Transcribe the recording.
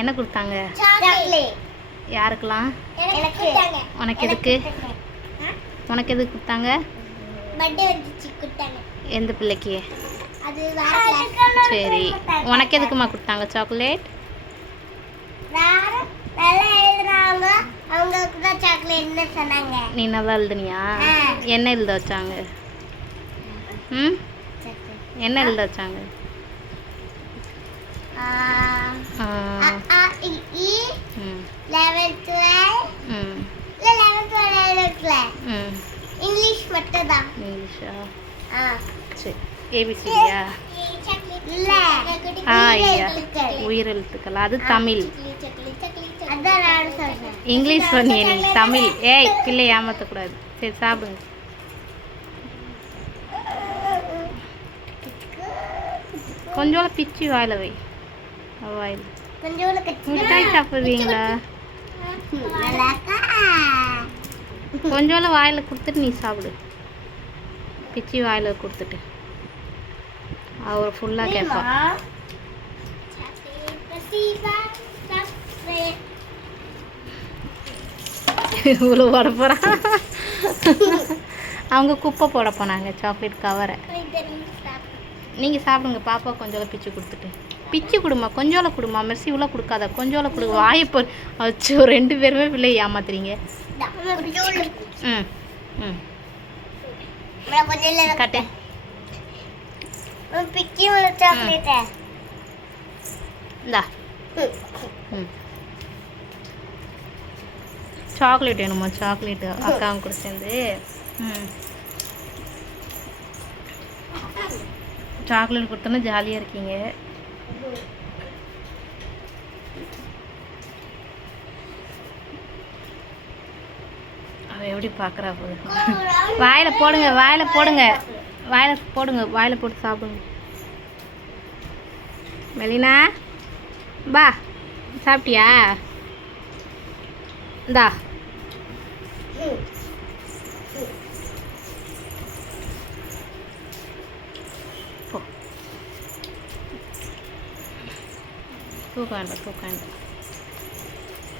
என்ன கொடுத்தாங்க? யாருக்கெல்லாம்? உனக்கு எதுக்கு? உனக்கு எதுக்கு கொடுத்தாங்க? எந்த பிள்ளைக்கு? சரி, உனக்கு எதுக்குமா கொடுத்தாங்க சாக்லேட்? நீ நல்லா எழுதுனியா? என்ன எழுத வச்சாங்க? ம், என்ன எழுத வச்சாங்க? இங்கிலீஷ் மட்டும் தான். இங்கிலீஷா? சரி, ஏபிசிடியா? ஐயா, உயிரெழுத்துக்கள் அது தமிழ். இங்கிலீஷ் பண்ணிய நீ தமிழ். ஏய், பிள்ளை ஏமாற்றக்கூடாது. சரி, சாப்பிடுங்க. கொஞ்சோல பிச்சு வாயில வை. வாயில் மிட்டாய் சாப்பிடுவீங்களா? கொஞ்சோல வாயில் கொடுத்துட்டு நீ சாப்பிடு. பிச்சு வாயில் கொடுத்துட்டு அவர் ஃபுல்லாக கேட்பான். இவ்வளோ போட போகிறான். அவங்க குப்பை போட போனாங்க சாக்லேட் கவரை. நீங்கள் சாப்பிடுங்க. பாப்பா கொஞ்சோல பிச்சு கொடுத்துட்டு. பிச்சு கொடுமா, கொஞ்சோல கொடுமா. மெர்சி இவ்வளோ கொடுக்காத, கொஞ்சோல கொடு. வாய்ப்பு வச்சு 2 பேருமே பிள்ளையை ஏமாத்துறீங்க. ம் ம் கட்டு. இந்தா. ம், சாக்லேட் வேணுமா? சாக்லேட்டு அக்காவும் கூட சேர்ந்து. ம், சாக்லேட் கொடுத்தோன்னா ஜாலியாக இருக்கீங்க. அவள் எப்படி பார்க்குறா போது. வாயில் போடுங்க, வாயில் போடுங்க, வாயில் போடுங்க, வாயில் போட்டு சாப்பிடுங்க. மெலினா, பா, சாப்பிட்டியா? இந்தா. தூக்க வேண்டாம், தூக்க வேண்டாம்.